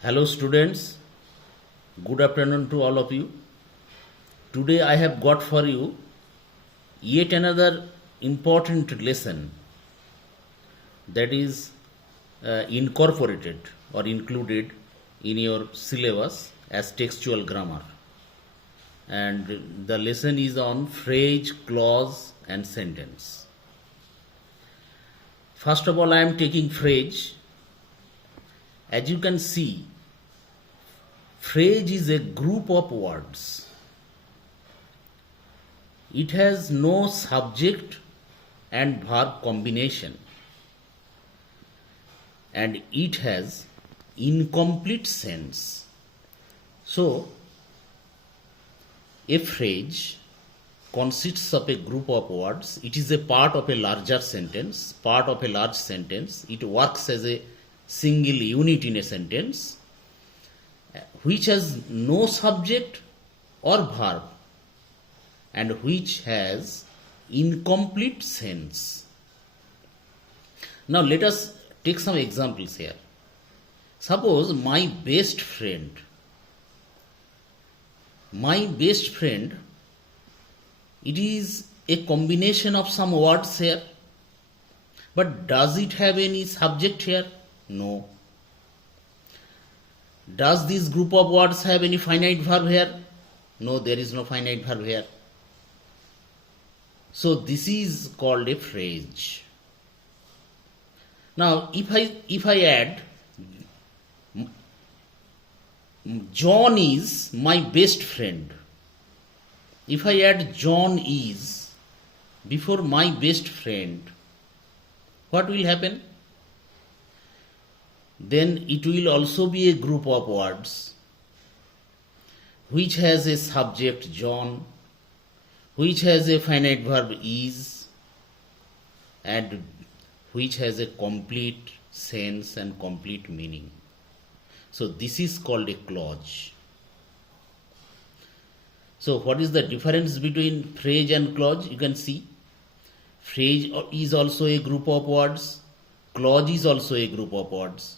Hello students, good afternoon to all of you. Today I have got for you yet another important lesson that is incorporated or included in your syllabus as textual grammar. And the lesson is on phrase, clause and sentence. First of all, I am taking phrase. As you can see, phrase is a group of words. It has no subject and verb combination, and it has incomplete sense. So, a phrase consists of a group of words. It is a part of a larger sentence, part of a large sentence. It works as a single unit in a sentence which has no subject or verb and which has incomplete sense. Now let us take some examples here. Suppose my best friend, it is a combination of some words here, but does it have any subject here? No. Does this group of words have any finite verb here? No, there is no finite verb here. So this is called a phrase. Now if I add John is my best friend. If I add John is before my best friend, what will happen? Then it will also be a group of words which has a subject John, which has a finite verb is, and which has a complete sense and complete meaning. So this is called a clause. So what is the difference between phrase and clause? You can see phrase is also a group of words, clause is also a group of words.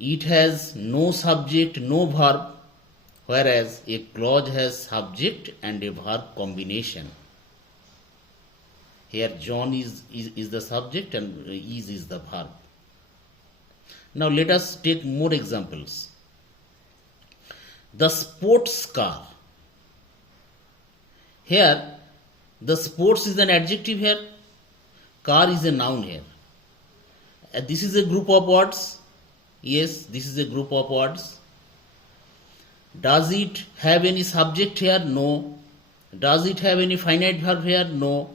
It has no subject, no verb, whereas a clause has subject and a verb combination. Here John is the subject and is the verb. Now let us take more examples. The sports car. Here the sports is an adjective here, car is a noun here. This is a group of words. Yes, this is a group of words. Does it have any subject here? No. Does it have any finite verb here? No.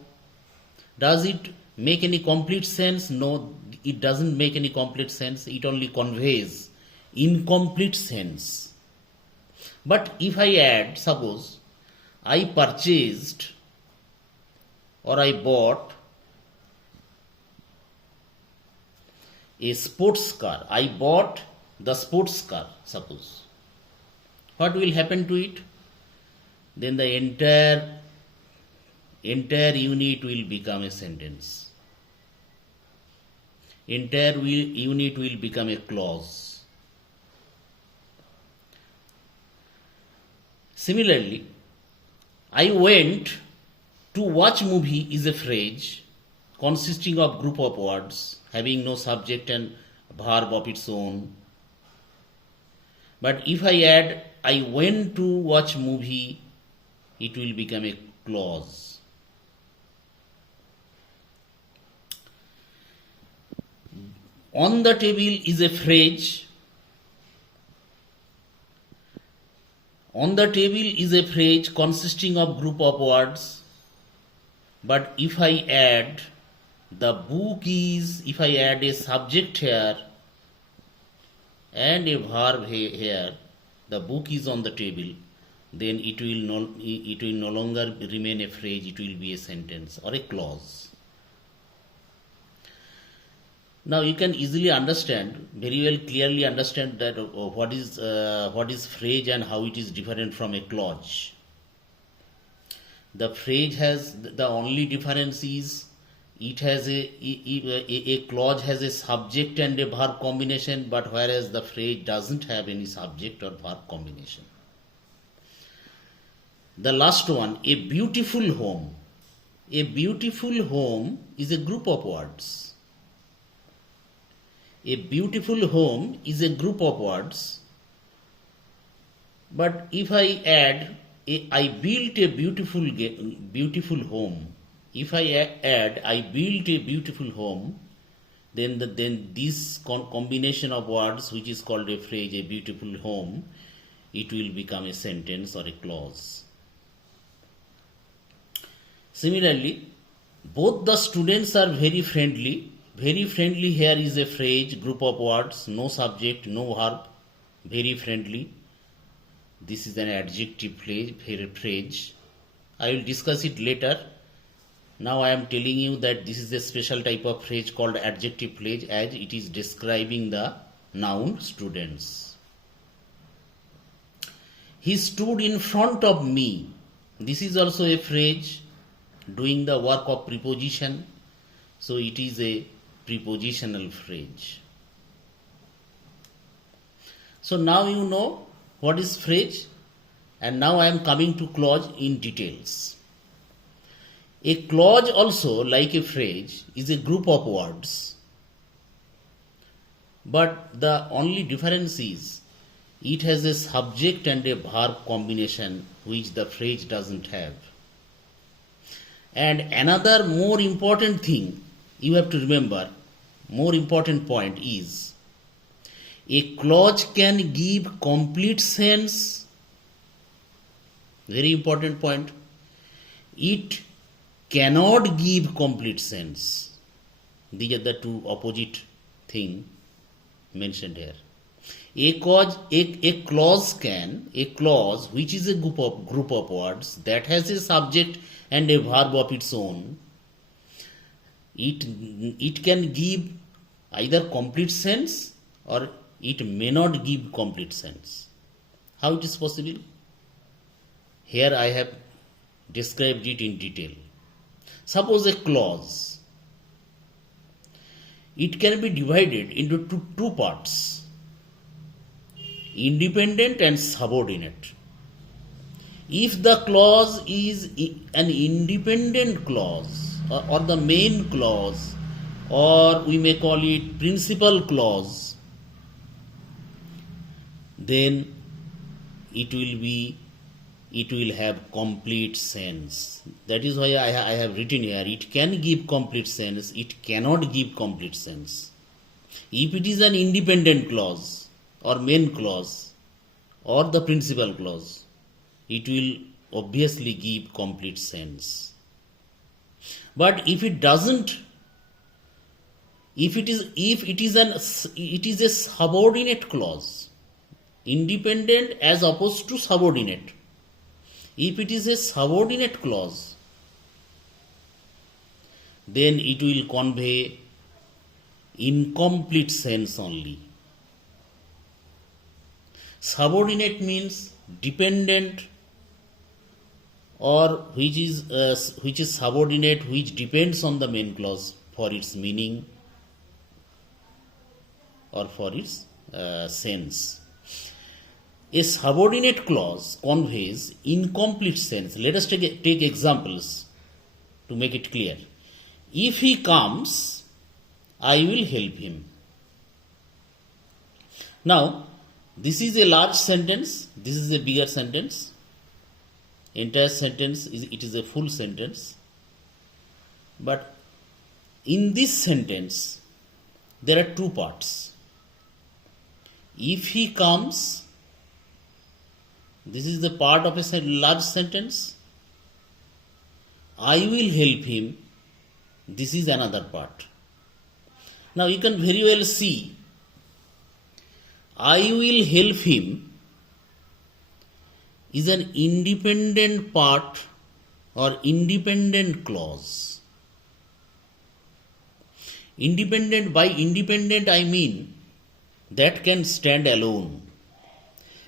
Does it make any complete sense? No, it doesn't make any complete sense. It only conveys incomplete sense. But if I add, suppose I purchased or I bought a sports car. I bought the sports car, suppose. What will happen to it? Then the entire unit will become a sentence. Entire unit will become a clause. Similarly, I went to watch movie is a phrase consisting of group of words having no subject and verb of its own. But if I add I went to watch movie, it will become a clause. On the table is a phrase. On the table is a phrase consisting of group of words. But if I add the book is, if I add a subject here and a verb here, the book is on the table, then it will no longer remain a phrase, it will be a sentence or a clause. Now you can easily understand, very well clearly understand that what is phrase and how it is different from a clause. The phrase has, the only difference is it has a clause has a subject and a verb combination, but whereas the phrase doesn't have any subject or verb combination. The last one, a beautiful home. A beautiful home is a group of words. A beautiful home is a group of words. But if I add, I built a beautiful home. If I add, I built a beautiful home, then this combination of words, which is called a phrase, a beautiful home, it will become a sentence or a clause. Similarly, both the students are very friendly. Very friendly here is a phrase, group of words, no subject, no verb, very friendly. This is an adjective phrase. I will discuss it later. Now I am telling you that this is a special type of phrase called adjective phrase, as it is describing the noun students. He stood in front of me. This is also a phrase doing the work of preposition. So it is a prepositional phrase. So now you know what is phrase, and now I am coming to clause in details. A clause also, like a phrase, is a group of words, but the only difference is it has a subject and a verb combination which the phrase doesn't have. And another more important thing you have to remember, more important point is, a clause can give complete sense. Very important point. It cannot give complete sense. These are the two opposite things mentioned here. A clause which is a group of words that has a subject and a verb of its own, it can give either complete sense or it may not give complete sense. How it is possible? Here I have described it in detail. Suppose a clause, it can be divided into two parts, independent and subordinate. If the clause is an independent clause or the main clause, or we may call it principal clause, then it will have complete sense. That is why I have written here, it can give complete sense, it cannot give complete sense. If it is an independent clause or main clause or the principal clause, it will obviously give complete sense. But if it doesn't, it is a subordinate clause, independent as opposed to subordinate. If it is a subordinate clause, then it will convey incomplete sense only. Subordinate means dependent, or which is subordinate, which depends on the main clause for its meaning or for its sense. A subordinate clause conveys incomplete sense. Let us take examples to make it clear. If he comes, I will help him. Now, this is a large sentence, this is a bigger sentence. Entire sentence it is a full sentence. But in this sentence, there are two parts. If he comes, this is the part of a large sentence. I will help him, this is another part. Now you can very well see, I will help him is an independent part or independent clause. By independent I mean that can stand alone,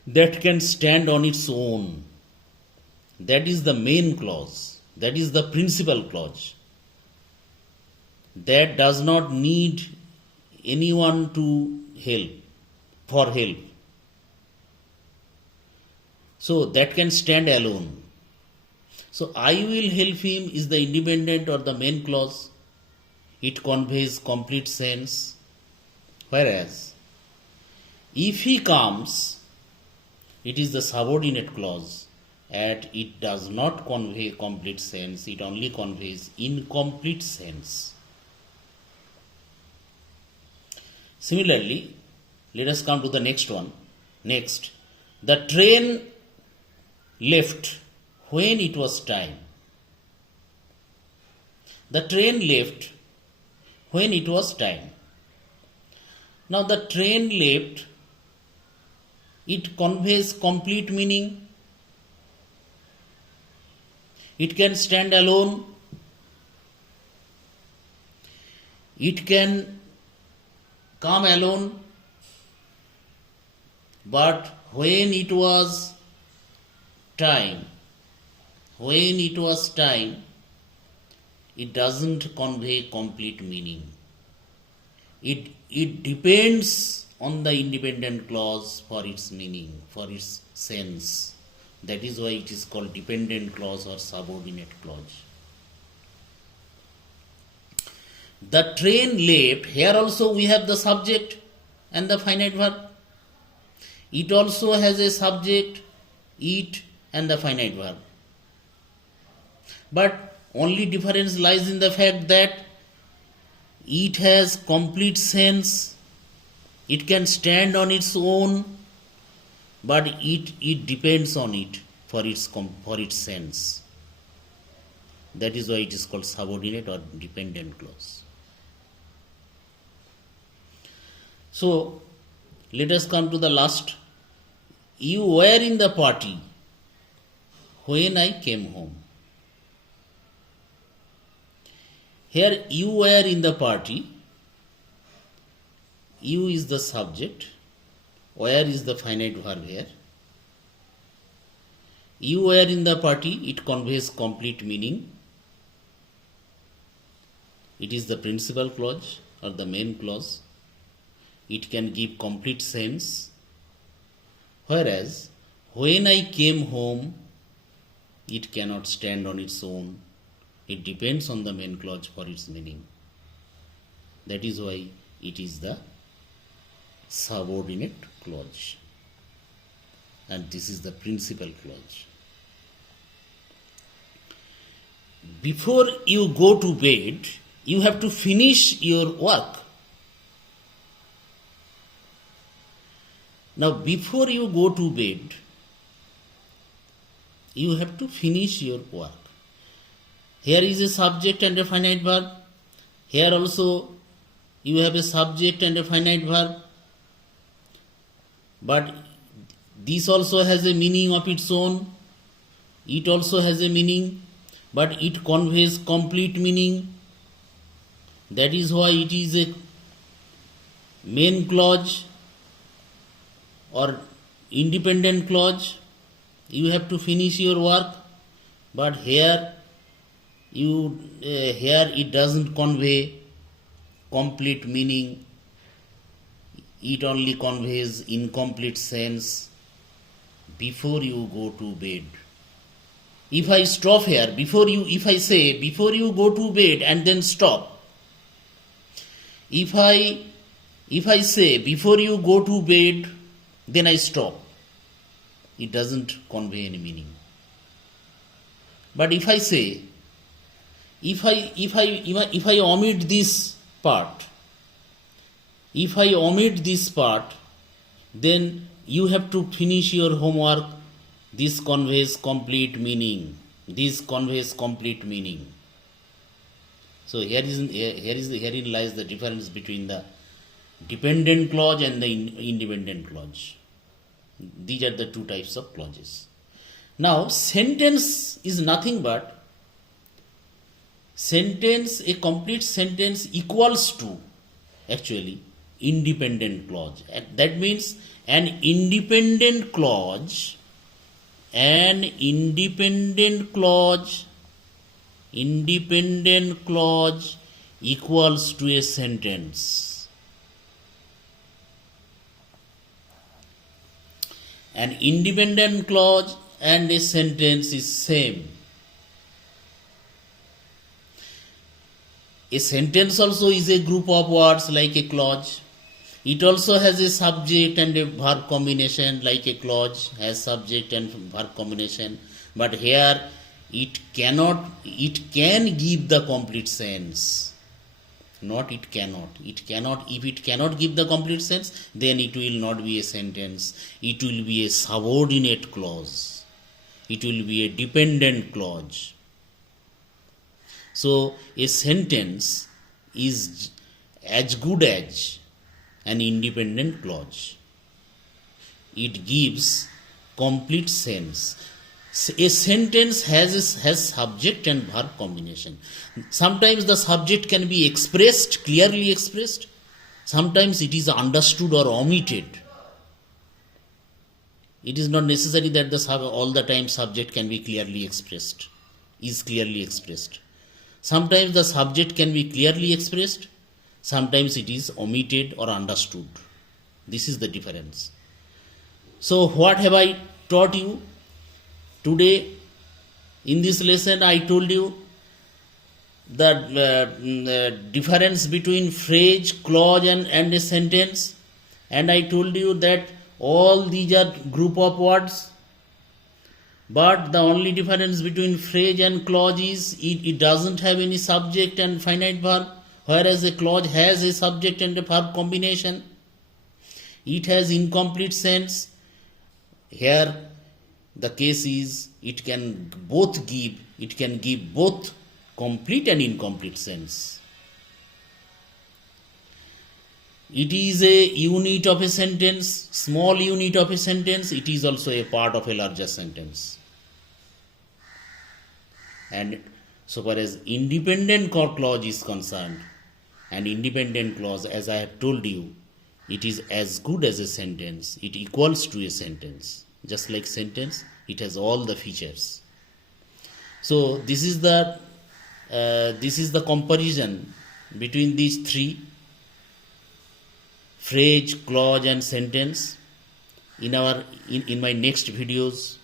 that can stand on its own. That is the main clause, that is the principal clause. that does not need anyone to help. So that can stand alone. So I will help him is the independent or the main clause. It conveys complete sense. Whereas if he comes, it is the subordinate clause and it does not convey complete sense, it only conveys incomplete sense. Similarly, let us come to the next one. Next, the train left when it was time. The train left when it was time. Now the train left, it conveys complete meaning. It can stand alone. It can come alone. But when it was time, it doesn't convey complete meaning. It depends on the independent clause for its meaning, for its sense. That is why it is called dependent clause or subordinate clause. The train left, here also we have the subject and the finite verb. It also has a subject, it, and the finite verb. But only difference lies in the fact that it has complete sense, it can stand on its own, but it depends on it for its sense. That is why it is called subordinate or dependent clause. So, let us come to the last. You were in the party when I came home. Here, you were in the party. You is the subject. Where is the finite verb here? You were in the party, it conveys complete meaning. It is the principal clause or the main clause. It can give complete sense. Whereas, when I came home, it cannot stand on its own. It depends on the main clause for its meaning. That is why it is the subordinate clause. And this is the principal clause. Before you go to bed, you have to finish your work. Now, before you go to bed, you have to finish your work. Here is a subject and a finite verb. Here also you have a subject and a finite verb. But this also has a meaning of its own. It also has a meaning, but it conveys complete meaning. That is why it is a main clause or independent clause. You have to finish your work, but here it doesn't convey complete meaning. It only conveys incomplete sense. Before you go to bed. If I stop here, if I say before you go to bed and then stop. If I say before you go to bed, then I stop. It doesn't convey any meaning. But if I say, if I omit this part, then you have to finish your homework. This conveys complete meaning. So herein lies the difference between the dependent clause and the independent clause. These are the two types of clauses. Now, sentence is nothing but a complete sentence equals to actually independent clause. And that means an independent clause equals to a sentence. An independent clause and a sentence is same. A sentence also is a group of words like a clause. It also has a subject and a verb combination like a clause has subject and verb combination. But here it can give the complete sense. Not it cannot. It cannot. If it cannot give the complete sense, then it will not be a sentence. It will be a subordinate clause. It will be a dependent clause. So a sentence is as good as an independent clause. It gives complete sense. A sentence has subject and verb combination. Sometimes the subject can be expressed, clearly expressed. Sometimes it is understood or omitted. It is not necessary that all the time subject can be clearly expressed, is clearly expressed. Sometimes the subject can be clearly expressed, sometimes it is omitted or understood. This is the difference. So what have I taught you? Today, in this lesson, I told you the difference between phrase, clause and a sentence. And I told you that all these are group of words. But the only difference between phrase and clause is it doesn't have any subject and finite verb, whereas a clause has a subject and a verb combination. It has incomplete sense. Here the case is it can give both complete and incomplete sense. It is a unit of a sentence, small unit of a sentence. It is also a part of a larger sentence. And so far as independent clause is concerned, an independent clause, as I have told you, it is as good as a sentence. It equals to a sentence. Just like sentence, it has all the features. So this is the comparison between these three: phrase, clause, and sentence. In my next videos,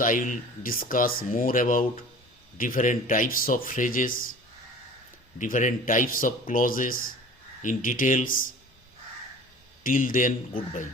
I will discuss more about different types of phrases, different types of clauses in details. Till then, goodbye.